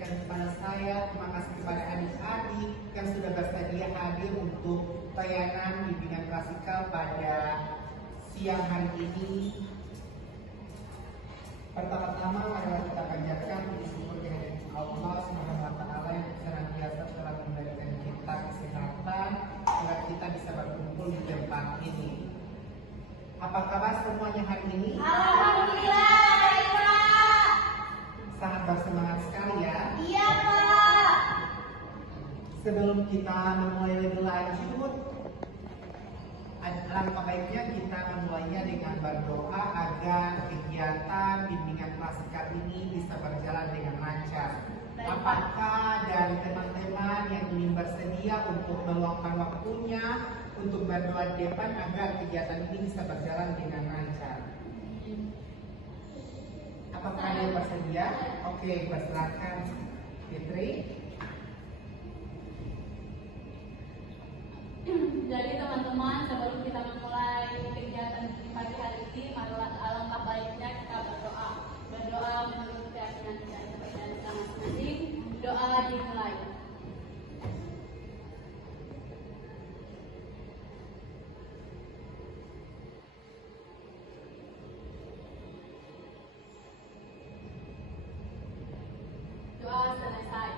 diberikan kepada saya. Terima kasih kepada adik-adik yang sudah bersedia hadir untuk layanan bimbingan klasikal pada siang hari ini. Pertama-tama marilah kita panjatkan puji syukur kehadirat Allah Subhanahu wa taala yang senantiasa telah memberikan kita kesehatan agar kita bisa berkumpul di tempat ini. Apa kabar semuanya hari ini? Alhamdulillah, baik Pak. Sangat bersemangat sekali ya. Iya Pak. Sebelum kita memulai lebih lanjut, alangkah baiknya kita memulainya dengan berdoa agar kegiatan bimbingan klasikal ini bisa berjalan dengan lancar. Apakah dari teman-teman yang ingin bersedia untuk meluangkan waktunya untuk berdoa di depan agar kegiatan ini bisa berjalan dengan lancar? Apakah ada yang bersedia? Oke, persilakan Fitri. Jadi teman-teman, sebelum kita memulai kegiatan di pagi hari ini, marilah alangkah baiknya kita berdoa. Berdoa menurut keyakinan kita masing-masing. Doa dimulai. Doa selesai.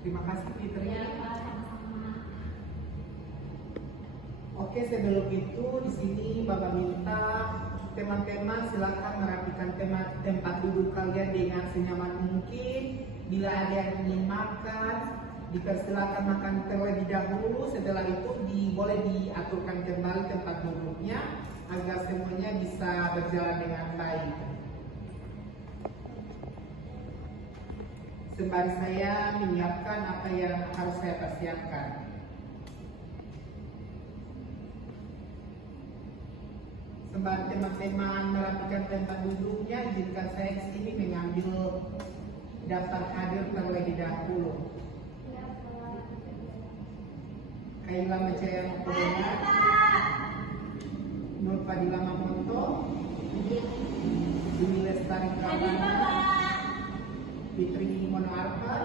Terima kasih Fitri. Ya, sama-sama. Oke, sebelum itu di sini Bapak minta teman-teman silakan merapikan tempat duduk kalian dengan senyaman mungkin. Bila ada yang ingin makan, dipersilakan makan terlebih dahulu. Setelah itu boleh diaturkan kembali tempat duduknya agar semuanya bisa berjalan dengan baik. Sembari saya menyiapkan apa yang harus saya persiapkan. Sembari teman-teman merapikan tempat duduknya, izinkan saya di sini mengambil daftar hadir terlebih dahulu. Kaila Majaya Mokona, Nur Fadila Mamonto, Dwi Lestari Pramana, Fitri Monoarfa,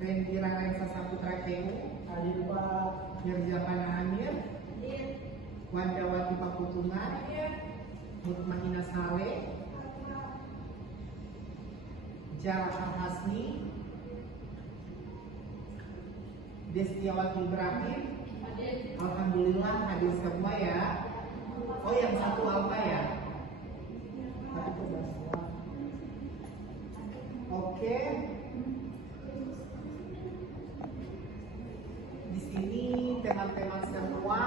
Rendi Rarensa Saputra Keu, Alifa Mirjapana Amir, Wandawati Pakutungan, Mutmainah Saleh, Jara Al-Hasni, Destiawati Ibrahim. Alhamdulillah hadir semua ya. Oh, yang satu Alfa ya. Oke. Di sini teman-teman semua,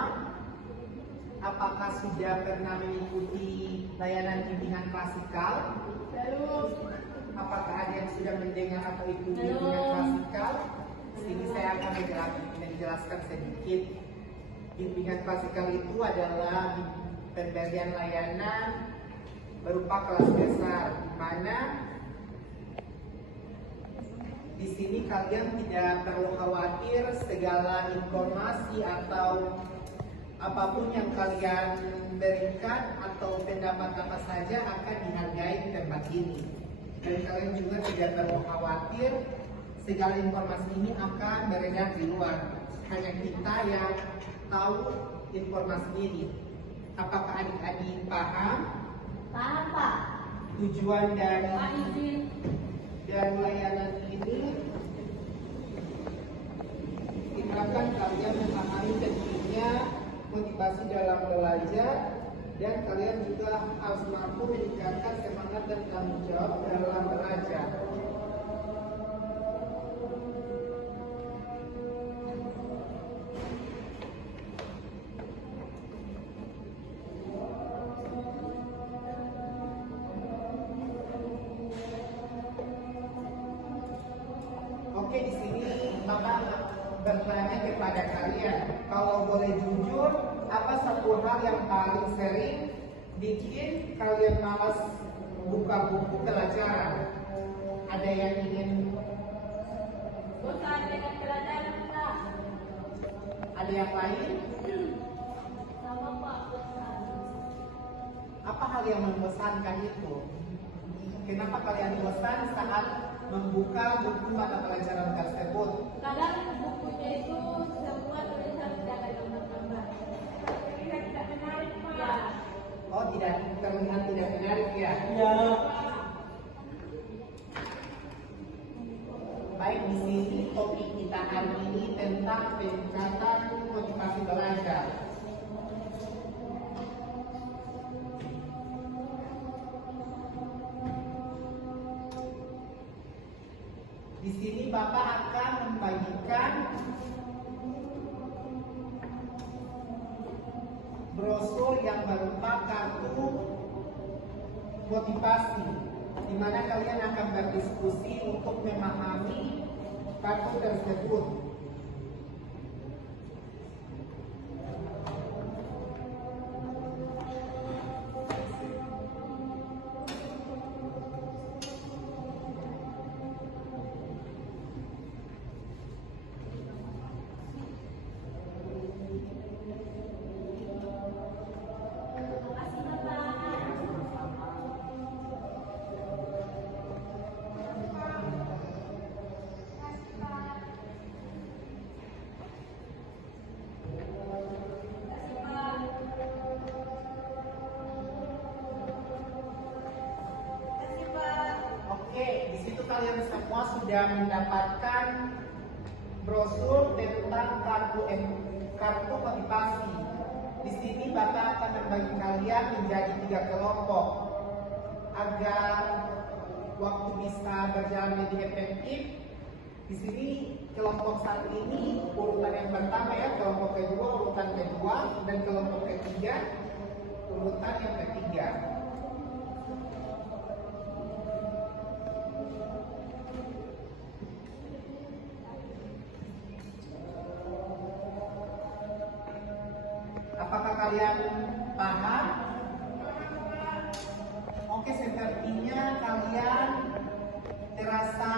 apakah sudah pernah mengikuti layanan bimbingan klasikal? Belum. Apakah ada yang sudah mendengar atau ikut bimbingan klasikal? Di sini saya akan menjelaskan sedikit. Bimbingan klasikal itu adalah pemberian layanan berupa kelas dasar, di mana di sini kalian tidak perlu khawatir segala informasi atau apapun yang kalian berikan atau pendapat apa saja akan dihargai di tempat ini. Dan kalian juga tidak perlu khawatir segala informasi ini akan beredar di luar. Hanya kita yang tahu informasi ini. Apakah adik-adik paham? Paham Pak. Tujuan dari Pak izin. layanan ini diharapkan kalian memahami pentingnya motivasi dalam belajar, dan kalian juga harus mampu meningkatkan semangat dan tanggung jawab dalam belajar. Oke, di sini Bapak bertanya kepada kalian, kalau boleh jujur, apa satu hal yang paling sering bikin kalian malas buka buku pelajaran? Ada yang ingin? Bosan dengan pelajaran kita. Ada yang lain? Sama Pak, bosan. Apa hal yang membosankan itu? Kenapa kalian bosan saat membuka buku mata pelajaran tersebut? Kadang bukunya itu semua tulisan tidak ada gambar-gambar. Tidak menarik, Pak. Oh, tidak terlihat tidak menarik ya? Iya. Baik, di sini topik kita hari ini tentang peningkatan motivasi belajar. Di sini Bapak akan membagikan brosur yang berupa kartu motivasi, di mana kalian akan berdiskusi untuk memahami kartu tersebut. Di situ kalian semua sudah mendapatkan brosur tentang kartu motivasi. Di sini Bapak akan membagi kalian menjadi 3 kelompok agar waktu bisa berjalan lebih efektif. Di sini kelompok 1 ini urutan yang pertama ya, kelompok kedua urutan kedua, dan kelompok ketiga urutan yang ketiga. Apakah kalian paham? Oke, sepertinya kalian terasa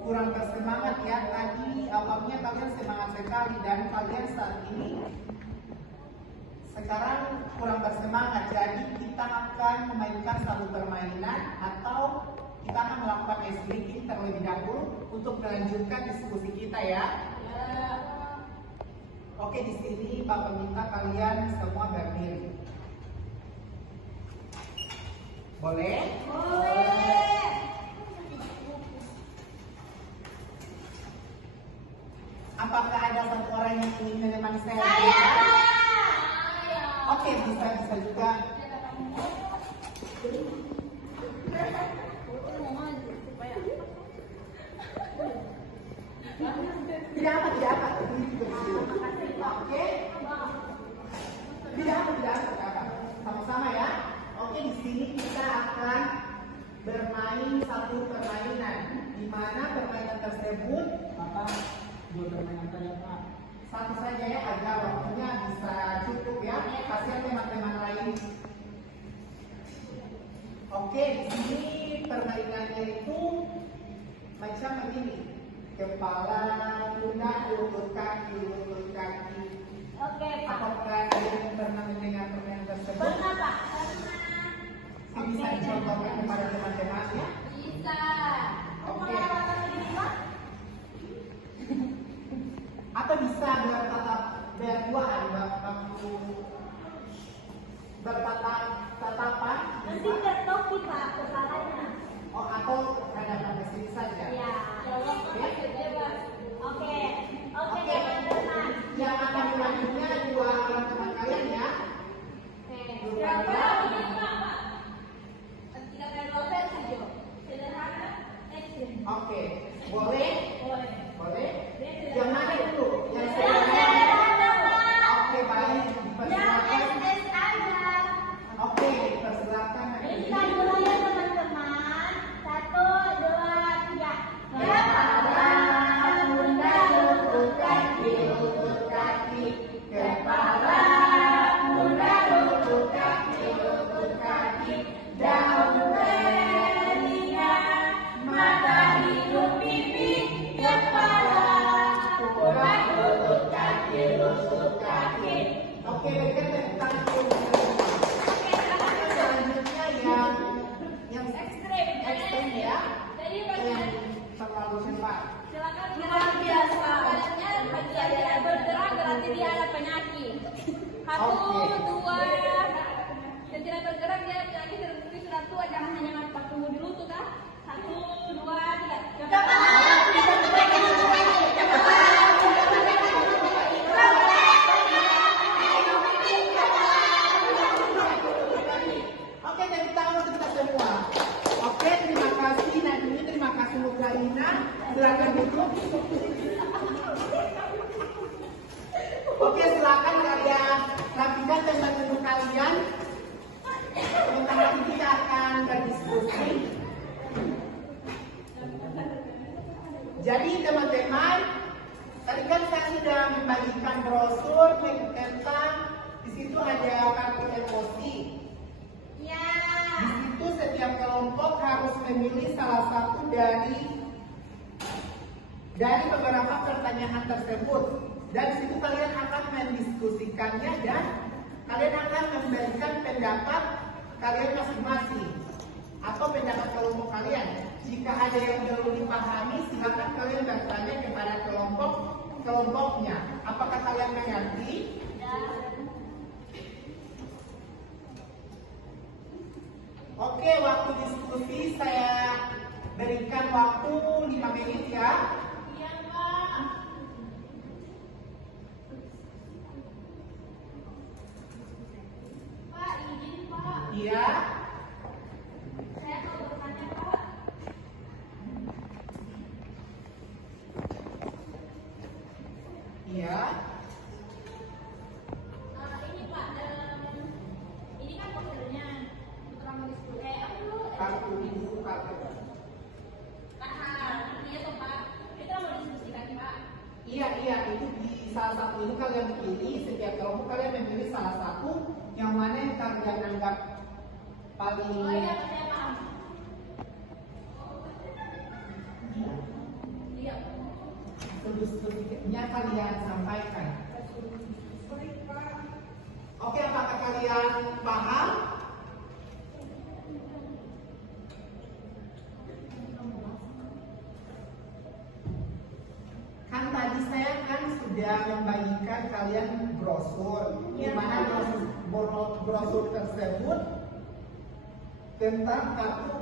kurang bersemangat ya. Tadi awalnya kalian semangat sekali dan kalian saat ini sekarang kurang bersemangat. Jadi kita akan memainkan satu permainan atau kita akan melakukan ice breaking terlebih dahulu untuk melanjutkan diskusi kita ya. Oke, di sini Bapak minta kalian semua berdiri. Boleh? Boleh. Apakah ada satu orang yang ingin menemani saya? Saya. Oke, bisa juga. Tidak apa. Oke. Tidak apa. Sama-sama ya. Oke, di sini kita akan bermain satu permainan. Di mana permainan tersebut Bapak, dua permainan saja Pak. satu saja ya, agar waktunya bisa cukup ya. Kasihan teman-teman lain. Oke, di sini permainannya itu macam begini. Kepala, pundak, lutut kaki. Oke, Pak. Apakah kalian pernah mendengar permainan tersebut? Pernah, Pak. Ini bisa dicontohkan kepada teman-teman ya. Bisa. Oke. Pengalaman ini, Pak. Atau bisa berduaan, waktu bertatapan. Nanti tertopi, Pak, kepalanya. Oh, atau hadapan ke sini saja. Ya. Bebas. Oke, Oke. teman-teman. Yang akan selanjutnya dua orang teman kalian ya. Oke. Dua Siapa? kalian. Tiga kali dua versi, Jo. Sederhana. Action. Oke, boleh? Boleh. Boleh? Yang mana dulu? Yang Yang sederhana. sederhana, Pak. Oke, baik. Yang Dipersilakan. SS aja. Oke, dipersilakan. Kita mulai ya, teman-teman. 1, 2, 3. Ya, Pak. coba. Silakan Luar biasa. Kayaknya dia tidak bergerak berarti dia ada penyakit. Satu, Oke. dua. Yang tidak bergerak dia penyakit terbukti sudah tua. Jangan hanya ngapak tunggu dulu tuh kan. Satu, dua, tiga. Oke, tepuk tangan untuk kita semua. Oke, terima kasih Nadine, terima kasih Ukraina. Silakan duduk. Oke, silakan kalian rapikan teman duduk kalian. Sebentar lagi kita akan berdiskusi. Jadi teman-teman, tadi kan saya sudah membagikan brosur tentang di situ ada kartu emosi. Ya. Di situ setiap kelompok harus memilih salah satu dari beberapa pertanyaan tersebut. Dan di situ kalian akan mendiskusikannya dan kalian akan memberikan pendapat kalian masing-masing atau pendapat kelompok kalian. Jika ada yang belum dipahami, silakan kalian bertanya kepada kelompoknya. Apakah kalian mengerti? Oke, waktu diskusi saya berikan waktu 5 menit ya. Iya, Pak. Pak, izin, Pak. Iya. Saya mau bertanya, Pak. Iya. Ini Pak, ini kan posternya. Putra mau diskusi. Apa dulu? Kartu ibu kartu. Iya toh Pak. Kita mau diskusikan Pak. Iya, itu di salah satu ini kalian pilih, setiap kelompok kalian memilih salah satu yang mana yang kalian anggap paling Oh iya, saya paham. Iya. setuju-setujunya kalian sampaikan. Oke, apakah kalian paham? Kan tadi saya kan sudah membagikan kalian brosur, di mana brosur tersebut tentang kartu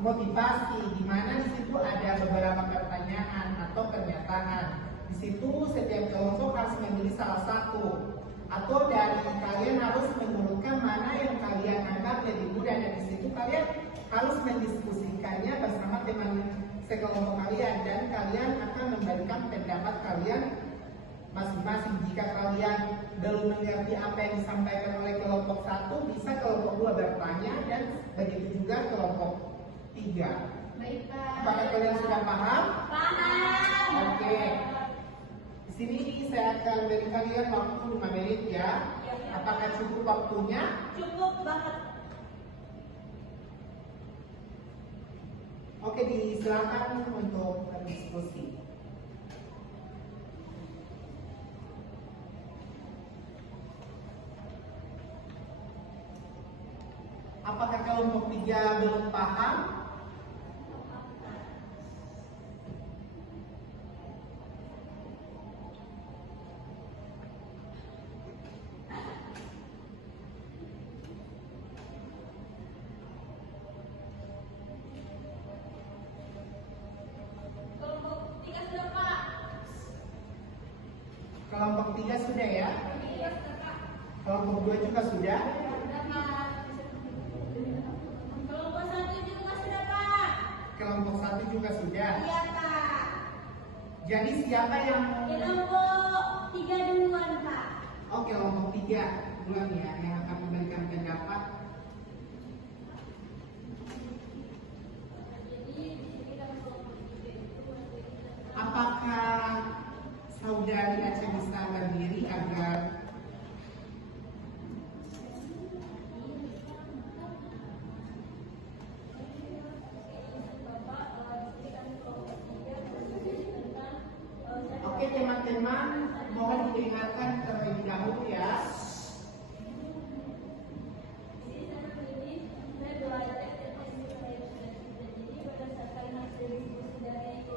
motivasi, di mana di situ ada beberapa pertanyaan atau pernyataan. Di situ setiap kelompok harus memilih salah satu, atau dari kalian harus menurutkan mana yang kalian anggap lebih mudah, dan di situ kalian harus mendiskusikannya bersama teman sekelompok kalian, dan kalian akan memberikan pendapat kalian masing-masing. Jika kalian belum mengerti apa yang disampaikan oleh kelompok satu, bisa kelompok dua bertanya, dan begitu juga kelompok tiga. Baik Pak. Apakah kalian sudah paham? Paham. Oke. Di sini saya akan beri kalian waktu 5 menit ya. Apakah cukup waktunya? Cukup banget. Oke, disilakan untuk berdiskusi. Apakah kelompok tiga belum paham? Kelompok 3 sudah Pak. Kelompok tiga sudah ya? Iya sudah Pak. Kelompok dua juga sudah? Sudah Pak. Kelompok 1 juga sudah Pak. Kelompok satu juga sudah? Iya Pak. Jadi siapa yang... Kelompok 3 duluan Pak. Oh, kelompok tiga duluan ya, yang akan memberikan pendapat. Apakah saudari Aceh bisa berdiri agar Oke teman-teman, mohon didengarkan terlebih dahulu ya. Saya belajar dari berdasarkan hasil diskusi dari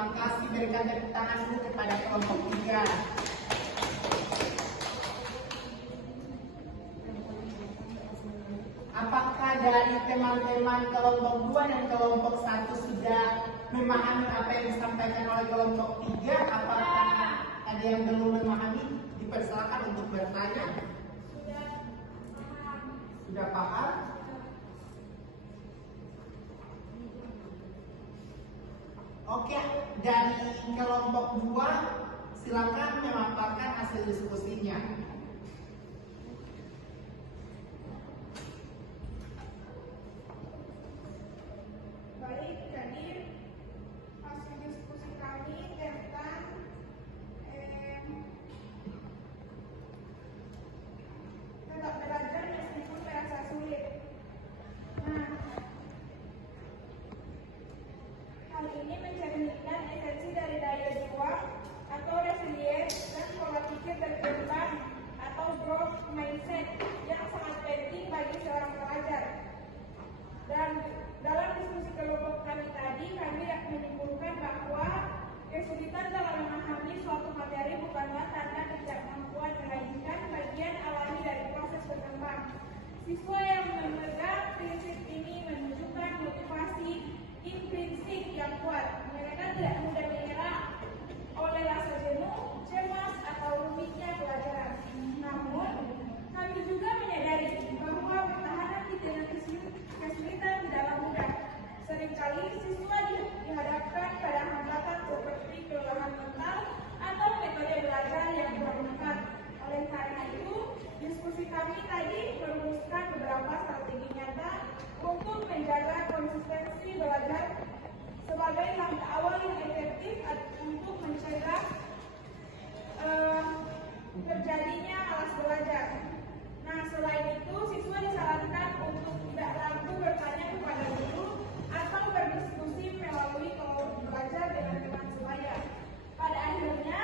terima kasih. Berikan tepuk tangan dulu kepada kelompok 3. Apakah dari teman-teman kelompok 2 dan kelompok 1 sudah memahami apa yang disampaikan oleh kelompok 3? Apakah ada yang belum memahami? Dipersilakan untuk bertanya. Sudah paham? Oke, dari kelompok 2 silakan memaparkan hasil diskusinya. Baik, jadi hasil diskusi kami tentang tetap belajar meskipun terasa sulit. Nah, hal ini mencerminkan esensi dari daya juang atau resilience dan pola pikir berkembang atau growth mindset yang sangat penting bagi seorang pelajar. Dan dalam diskusi kelompok kami tadi, kami menyimpulkan bahwa kesulitan dalam memahami suatu materi bukanlah tanda ketidakmampuan, melainkan bagian alami dari proses berkembang. Siswa yang memegang prinsip ini menunjukkan motivasi intrinsik yang kuat. Mereka tidak mudah menyerah oleh rasa jenuh, cemas, atau rumitnya pelajaran. Namun, kami juga menyadari bahwa pertahanan di tengah kesulitan tidaklah mudah. Seringkali siswa dihadapkan pada hambatan seperti kelelahan mental atau metode belajar yang bermanfaat. Oleh karena itu, diskusi kami tadi merumuskan beberapa strategi nyata untuk menjaga konsistensi belajar sebagai langkah awal yang efektif untuk mencegah terjadinya malas belajar. Nah, selain itu, siswa disarankan untuk tidak ragu bertanya kepada guru atau berdiskusi melalui kelompok belajar dengan teman sebaya. Pada akhirnya,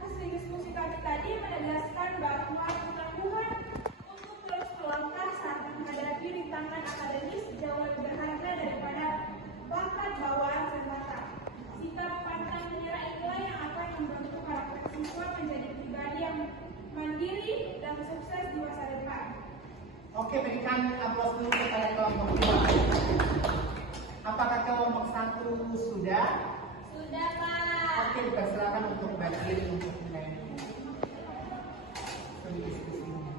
hasil diskusi kami tadi menegaskan bahwa ketangguhan untuk terus melangkah saat menghadapi rintangan akademis jauh lebih berharga daripada bakat bawaan senjata. Sikap pantang menyerah itulah yang akan membentuk karakter siswa menjadi pribadi yang mandiri dan sukses di masa depan. Oke, berikan aplaus dulu kepada kelompok 2. Apakah kelompok 1 sudah? Sudah, Pak. Oke, dipersilakan untuk berdiri untuk mulai diskusinya.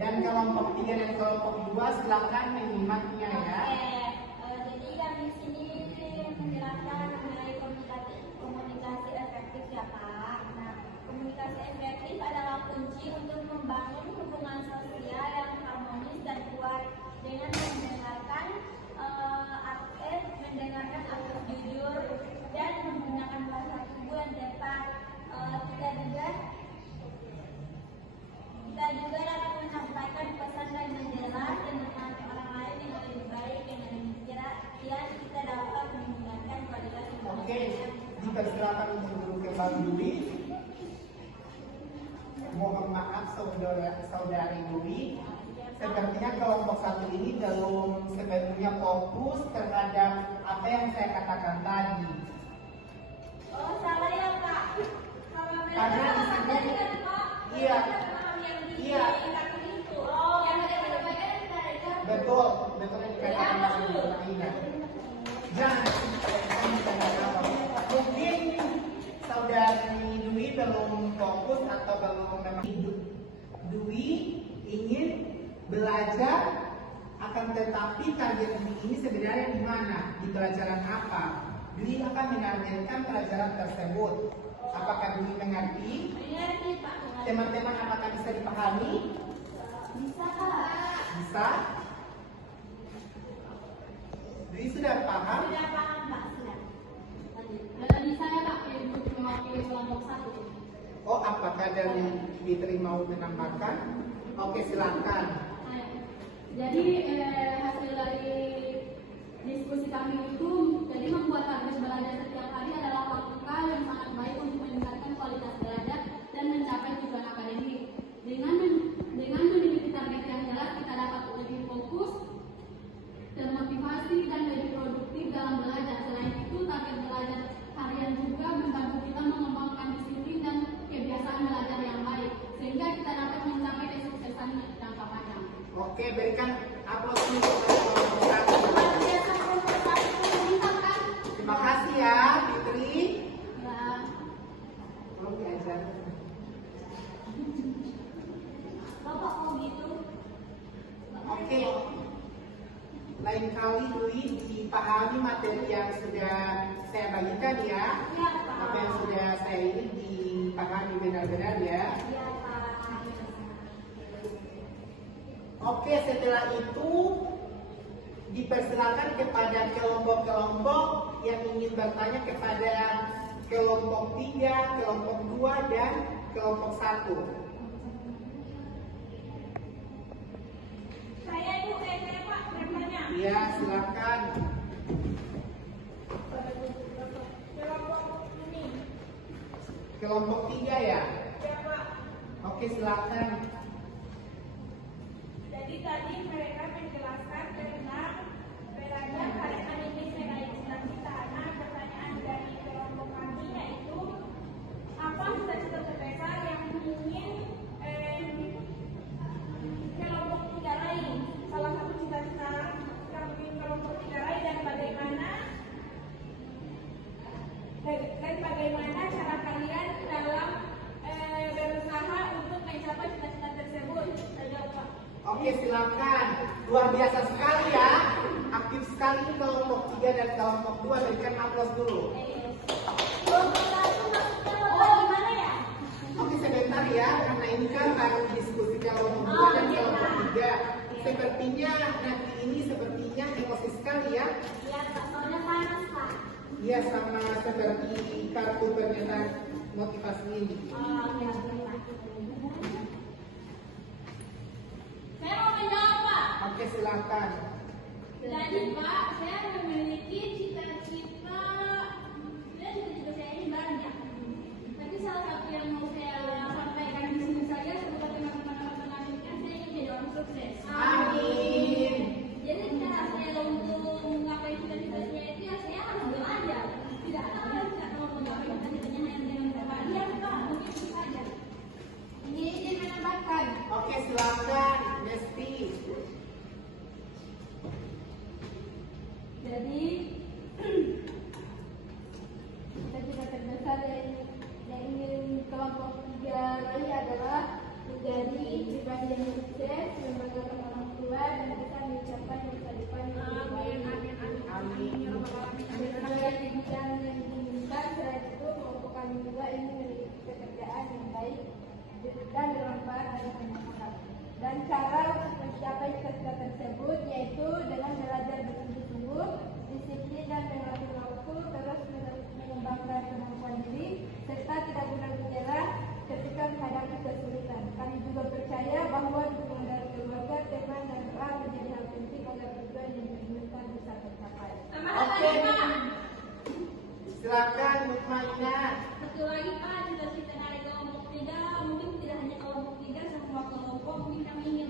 Dan kelompok 3 dan kelompok 2 silakan menyimaknya ya. Jadi kami di sini menjelaskan mengenai komunikasi efektif ya, Pak. Nah, komunikasi efektif adalah kunci untuk membangun hubungan sosial yang harmonis dan kuat dengan mendengarkan aktif jujur dan menggunakan bahasa tubuh yang tepat. Kita juga dapat menyampaikan pesan dengan jelas dan memahami orang lain yang lebih baik. Dengan demikian kita dapat meningkatkan kualitas Oke, informasi. dipersilakan untuk duduk kembali dulu. Mohon maaf saudari Dwi. Sepertinya kelompok 1 ini belum sepenuhnya fokus terhadap apa yang saya katakan tadi. Oh, salah ya, Pak. Karena di sini, iya, betul yang dikatakan oleh Ina. Dan mungkin saudari Dwi belum fokus atau belum memang Dwi ingin belajar, akan tetapi target Dwi ini sebenarnya di mana? Di pelajaran apa? Dwi akan menargetkan pelajaran tersebut. Apakah Dwi mengerti? Mengerti, Pak. Teman-teman, apakah bisa dipahami? Bisa, Pak. Bisa? Dwi sudah paham? Sudah paham, Pak. Sudah. Dari saya Pak, untuk mewakili kelompok 1. Oh, apakah dari Fitri mau menambahkan? Oke, silakan. Jadi hasil dari diskusi kami itu, jadi membuat target belajar setiap hari adalah faktor yang sangat baik untuk meningkatkan kualitas belajar dan mencapai tujuan akademik. Dengan memiliki target yang jelas, kita dapat lebih fokus, termotivasi dan lebih produktif dalam belajar. Selain itu, target perhatikan ya. Iya, Pak. Apa yang sudah saya ini dipahami benar-benar ya. Iya, Pak. Oke, setelah itu dipersilakan kepada kelompok-kelompok yang ingin bertanya kepada kelompok 3, kelompok 2, dan kelompok 1. Saya Pak bertanya. Ya, silakan. Kelompok ini. Kelompok 3 ya. Ya Pak. Oke, silakan. Jadi tadi mereka menjelaskan tentang bedanya Karya Indonesia dan cita-cita. Nah, pertanyaan dari kelompok kami yaitu apa cita-cita terbesar yang ingin kelompok 3 lain? Salah satu cita-cita kelompok 3 lain dan bagaimana cara kalian dalam berusaha untuk mencapai cita-cita tersebut? Saja Pak. Oke, silakan. Luar biasa sekali ya. Aktif sekali ini kelompok 3 dan kelompok 2. Berikan aplaus dulu. Gimana ya? Oke, sebentar ya. Karena ini kan baru diskusi kelompok 2 dan kelompok 3. Sepertinya nanti ini sepertinya emosi sekali ya. Iya, Pak. Soalnya panas, Pak. Iya, sama seperti kartu pernyataan motivasi ini. Oh, iya, Pak. Saya mau menjawab, Pak. Oke, silakan. Jadi Pak, saya memiliki cita-cita saya ini banyak. Tapi salah satu yang mau saya sampaikan di sini saja sebagai teman-teman selanjutnya, saya ingin jadi orang sukses. Amin. Jadi cara saya untuk menggapai cita-citanya itu ya saya harus belajar. Tidak ada yang tidak mau menggapai cita-citanya hanya dengan belajar, Pak. Mungkin itu saja. Ini menambahkan. Oke, silakan, Nesti. Jadi cita-cita terbesar yang ingin kelompok 3 raih adalah menjadi pribadi yang sukses, membanggakan orang tua, dan bisa mencapai masa depan yang lebih baik. Amin. Sesuai bidang yang diinginkan, selain itu kelompok kami juga ingin memiliki pekerjaan yang baik dan bermanfaat bagi banyak orang. Dan cara untuk mencapai cita-cita tersebut yaitu dengan belajar bersungguh-sungguh, disiplin dan mengatur waktu, terus mengembangkan kemampuan diri, serta tidak mudah menyerah ketika menghadapi kesulitan. Kami juga percaya bahwa dukungan dari keluarga, teman, dan doa menjadi hal penting agar tujuan yang diinginkan bisa tercapai. Oke, silakan Mutmainah. Satu lagi Pak, cita-cita dari kelompok 3 mungkin tidak hanya kelompok 3, semua kelompok mungkin kami ingin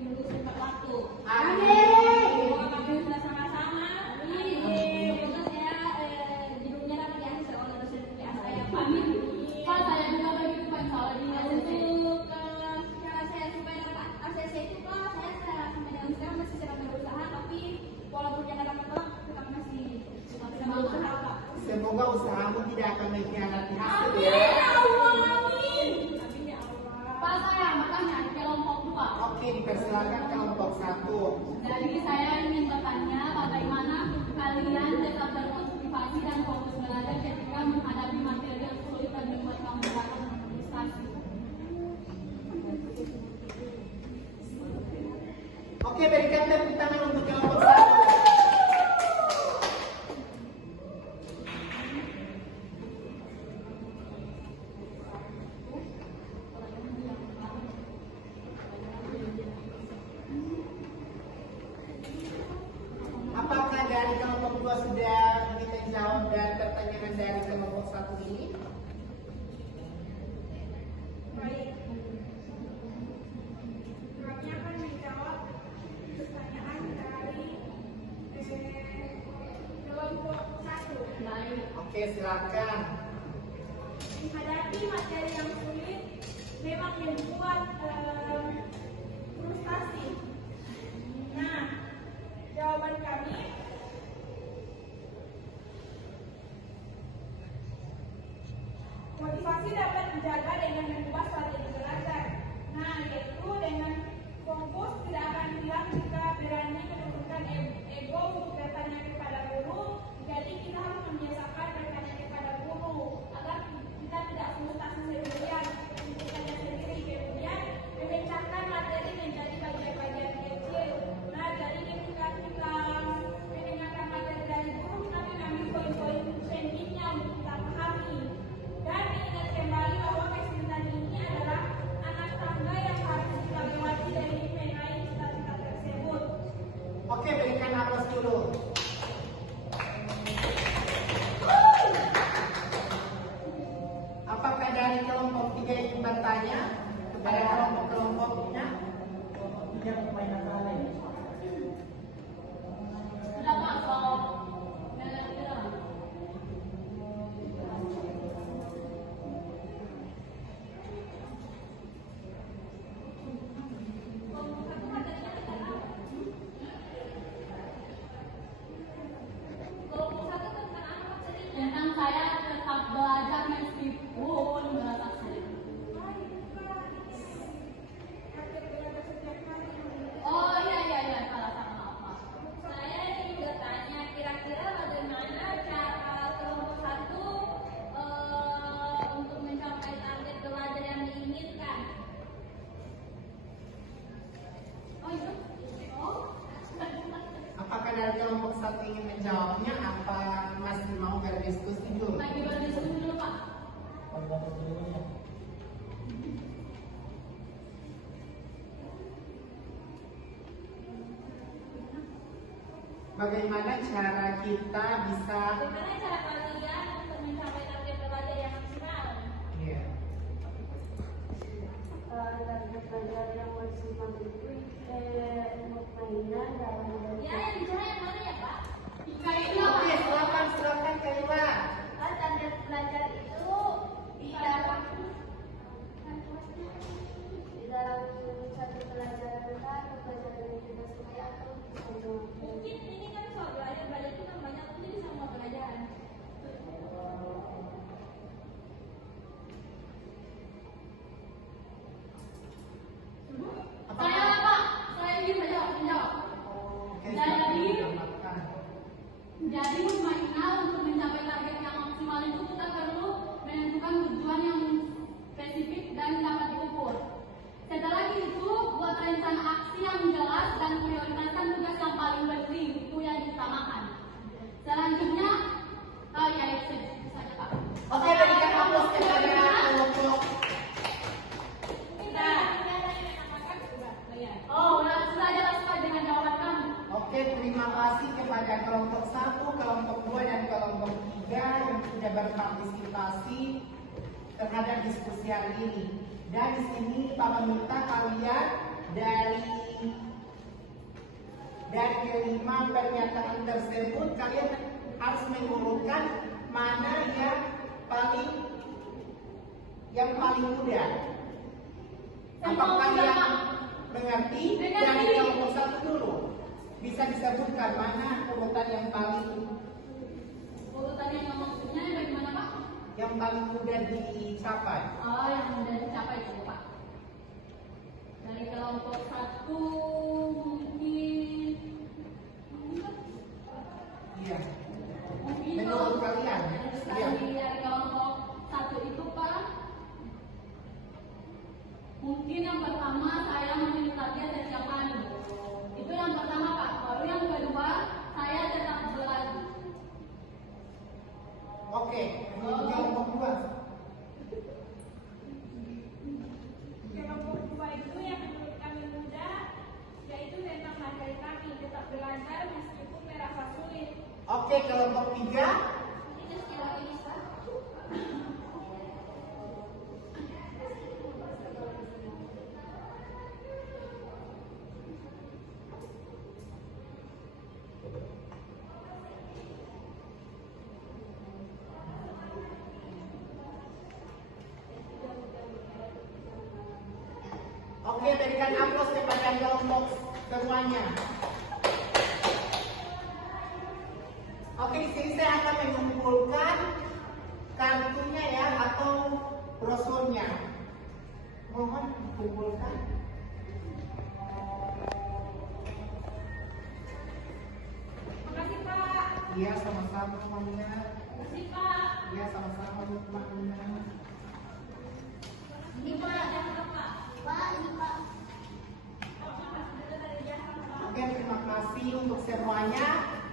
lulus tepat waktu. Amin. Semoga kami bisa sama-sama. Semoga saya di dunia dapat beasiswa oleh dosen saya Pak. Pak, saya juga begitu Pak, soal di untuk cara saya supaya dapat ACC itu Pak, saya sampai dengan sekarang masih sedang berusaha, tapi walaupun jangan dapat tolak, tetap masih berusaha Pak. Semoga usahamu tidak akan mengkhianati hasil ya. Pak, saya makanya di kelompok 2. Oke, dipersilakan kelompok 1. Jadi saya ingin bertanya bagaimana kalian tetap termotivasi dan fokus belajar ketika menghadapi materi yang sulit dan membuat kamu dapat frustasi. Oke, berikan tepuk tangan untuk kelompok 1. Apakah dari kelompok 2 sudah bisa menjawab dan pertanyaan dari kelompok 1 ini? Baik. Kami akan menjawab pertanyaan dari kelompok 1. Baik. Oke, silakan. Menghadapi materi yang sulit memang membuat frustasi. Nah, jawaban kami motivasi dapat dijaga dengan mengubah strategi belajar. Nah, yaitu dengan fokus tidak akan hilang jika berani menurunkan ego untuk bertanya kepada guru. Jadi kita harus membiasakan bertanya mungkin bertanya kepada kelompok-kelompoknya. Sudah Pak, soal bilang. Tentang saya tetap belajar meskipun bahasa sulit. Oh iya, salah maaf. Saya ingin bertanya, kira-kira bagaimana cara kelompok satu untuk mencapai target belajar yang diinginkan? Oh iya. Apakah dari kelompok satu ingin menjawabnya? Apa masih mau berdiskusi dulu? Lagi berdiskusi dulu Pak. Bagaimana cara kita bisa Bagaimana cara kalian untuk mencapai target belajar yang maksimal? ya, Target belajar yang maksimal itu untuk mainan dalam Ya, yang bicara yang mana ya Pak? Jika itu Oke, silakan Kayla. Kan target belajar itu di dalam satu pelajaran atau pelajaran yang kita sukai atau semua. mungkin ini kan soal belajar itu kan banyak, jadi semua pelajaran. saya Pak, saya ingin menjawab. Oke, Jadi, silakan. Jadi Mutmainah untuk mencapai target yang maksimal itu kita perlu menentukan tujuan yang spesifik dan dapat diukur. Setelah itu buat rencana aksi yang jelas dan prioritaskan tugas yang paling penting, itu yang diutamakan. Selanjutnya, ya itu saja Pak. Oke, berikan aplaus kepada kelompok. Oh, sudah jelas Pak dengan jawaban kamu. Oke, terima kasih kepada kelompok 1, kelompok 2, dan kelompok 3 yang sudah berpartisipasi terhadap diskusi hari ini. Dan di sini Bapak minta kalian dari kelima pernyataan tersebut kalian harus mengurutkan mana yang paling mudah. Apakah yang mengerti? Dari kelompok 1 dulu. Bisa disebutkan mana urutan yang paling Urutannya yang maksudnya bagaimana Pak? yang paling mudah dicapai? Oh, yang mudah dicapai itu Pak. Dari kelompok 1 mungkin Iya. mungkin Menurut kalian? Iya. dari kelompok 1 itu Pak, mungkin yang pertama saya memilih target setiap hari. Itu yang pertama Pak. Baru yang kedua saya tetap belajar. Oke, menurut kelompok 2. Kelompok dua itu yang menurut kami mudah, yaitu tentang materi kami tetap belajar meskipun merasa sulit. Oke, kelompok 3. Oke, berikan aplaus kepada kelompok semuanya. Oke, di sini saya akan mengumpulkan kartunya ya atau brosurnya. Mohon dikumpulkan. Makasih Pak. Iya, sama-sama semuanya. Makasih Pak. Iya, sama-sama semuanya. Ini Pak, jangan lupa. Pak, ini Pak. Oke, terima kasih untuk semuanya.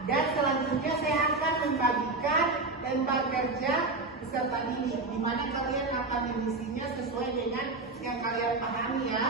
Dan selanjutnya saya akan membagikan lembar kerja peserta didik, di mana kalian akan mengisinya sesuai dengan yang kalian pahami ya.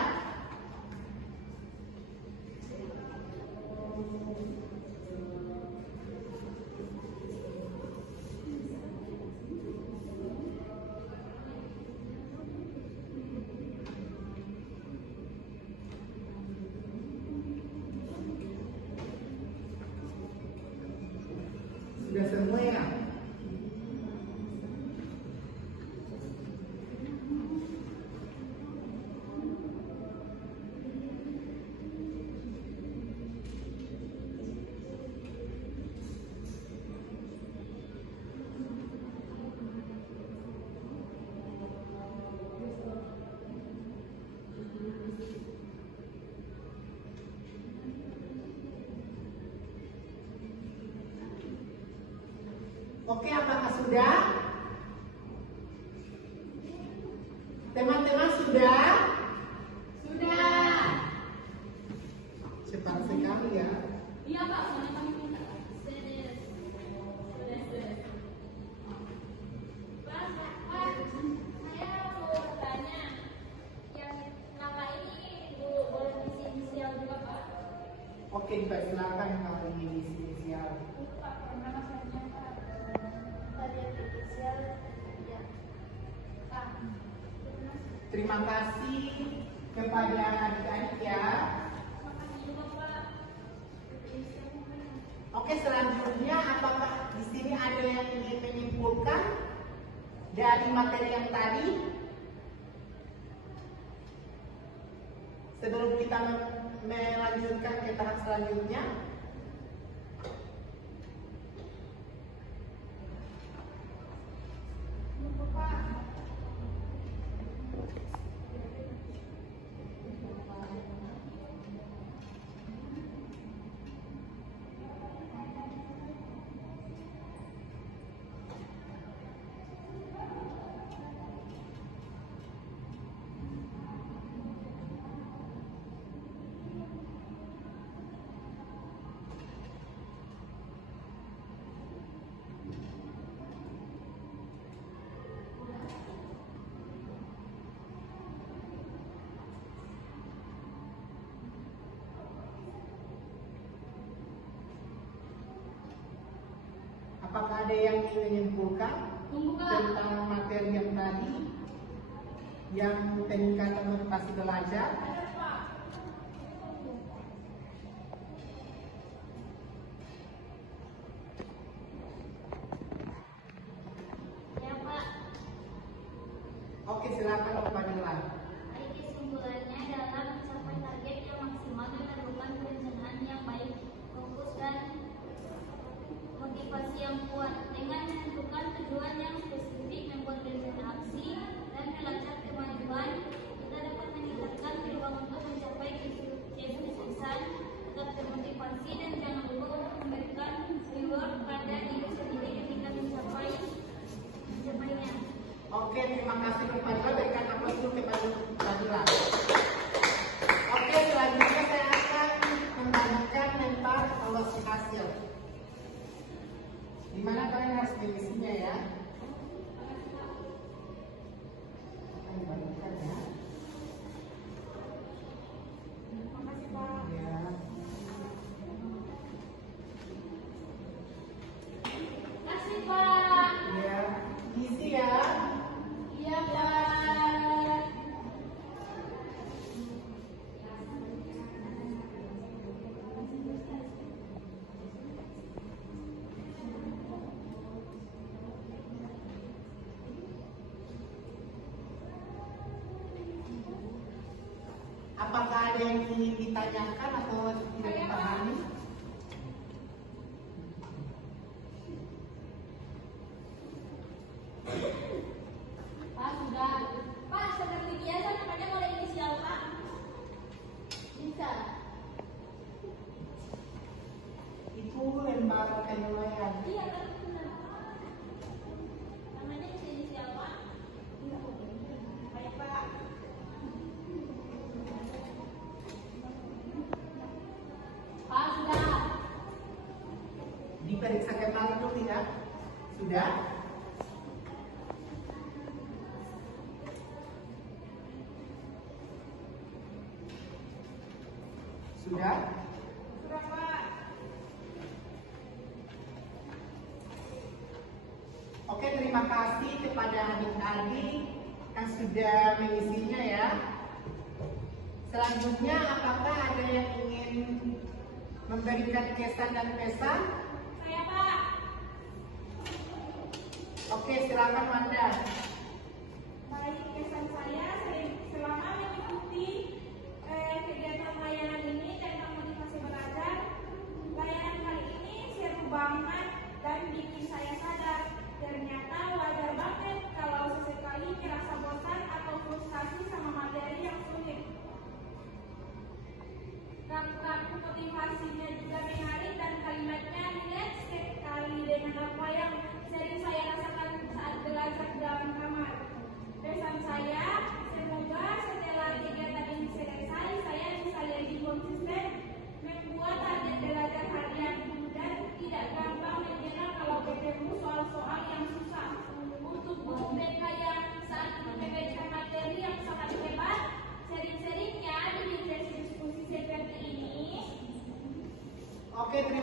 Oke, apakah sudah? Teman-teman sudah? Sudah. Cepat sekali ya. Iya Pak, soalnya kami minta. Sudah. Sudah. Pak, saya mau bertanya. Yang nama ini boleh isi inisial juga, Pak? Oke, silakan kalau ingin isi inisial. Pak, nama saya Pak. Tadi ada inisial. Ya. Pak. Terima kasih kepada adik-adik ya. Makasih juga, Pak. Oke, selanjutnya apakah di sini ada yang ingin menyimpulkan dari materi yang tadi? Sebelum kita melanjutkan ke tahap selanjutnya. Apakah ada yang ingin menyimpulkan Tunggu Kak. tentang materi yang tadi, yang peningkatan motivasi belajar? Ya, Pak. Oke, silakan Pak Fadila. Baik, kesimpulannya dalam mencapai target yang maksimal diperlukan perencanaan yang baik, fokus dan motivasi yang kuat. Dengan menentukan tujuan yang spesifik, membuat rencana aksi, dan melacak kemajuan, kita dapat meningkatkan peluang untuk mencapai kesuksesan, tetap termotivasi, dan jangan lupa untuk memberikan reward pada diri sendiri ketika mencapainya. Oke, terima kasih kepada berikan aplaus dulu kepada Fadila. Oke, selanjutnya saya akan membagikan tentang evaluasi hasil. Di mana kalian harus mengisinya ya? Akan dibagikan ya. Makasih Pak. Ya. Kasih Pak. Ya, isi ya. Iya Pak. Apakah ada yang ingin ditanyakan atau tidak dipahami? Pak sudah. Pak, seperti biasa namanya boleh inisial, Pak. Bisa. Itu lembar penilaian. Iya, kan benar. Namanya bisa inisial, Pak. Baik Pak. Pak sudah. Diperiksa kembali dulu ya. Sudah? Sudah? Sudah Pak. Oke, terima kasih kepada adik-adik yang sudah mengisinya ya. Selanjutnya, apakah ada yang ingin memberikan kesan dan pesan? Saya Pak. Oke, silakan Wanda. Baik, kesan saya selama mengikuti kegiatan layanan ini tentang motivasi belajar, layanan kali ini seru banget dan bikin saya sadar ternyata wajar banget kalau sesekali merasa bosan atau frustasi sama materi yang sulit. Kaku motivasinya juga menarik dan kalimatnya relate sekali dengan apa yang sering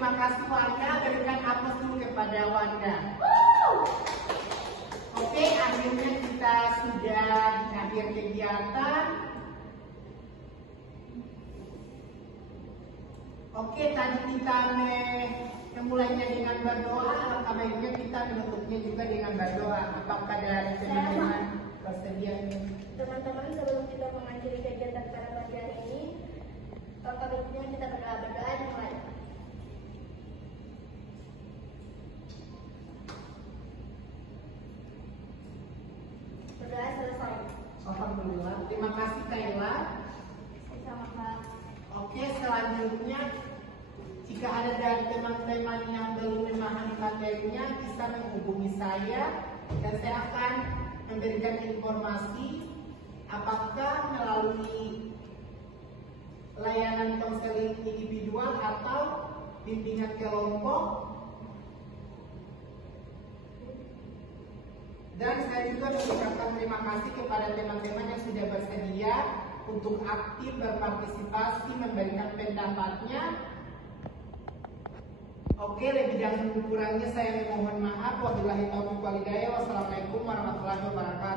terima kasih Wanda. Berikan aplaus dulu kepada Wanda. Oke, akhirnya kita sudah di akhir kegiatan. Oke, tadi kita memulainya dengan berdoa, maka baiknya kita menutupnya juga dengan berdoa. Apakah dari teman-teman bersedia? Teman-teman, sebelum kita mengakhiri kegiatan pada pagi hari ini, baiknya kita berdoa dimulai. Berdoa selesai. Alhamdulillah. Terima kasih Kayla. Sama Kak. Oke, selanjutnya jika ada dari teman-teman yang belum memahami materinya, bisa menghubungi saya dan saya akan memberikan informasi apakah melalui layanan konseling individual atau bimbingan kelompok. Dan saya juga mengucapkan terima kasih kepada teman-teman yang sudah bersedia untuk aktif berpartisipasi memberikan pendapatnya. Oke, lebih dan kurangnya saya memohon maaf. Wabillahi taufiq wal hidayah. Wassalamualaikum warahmatullahi wabarakatuh.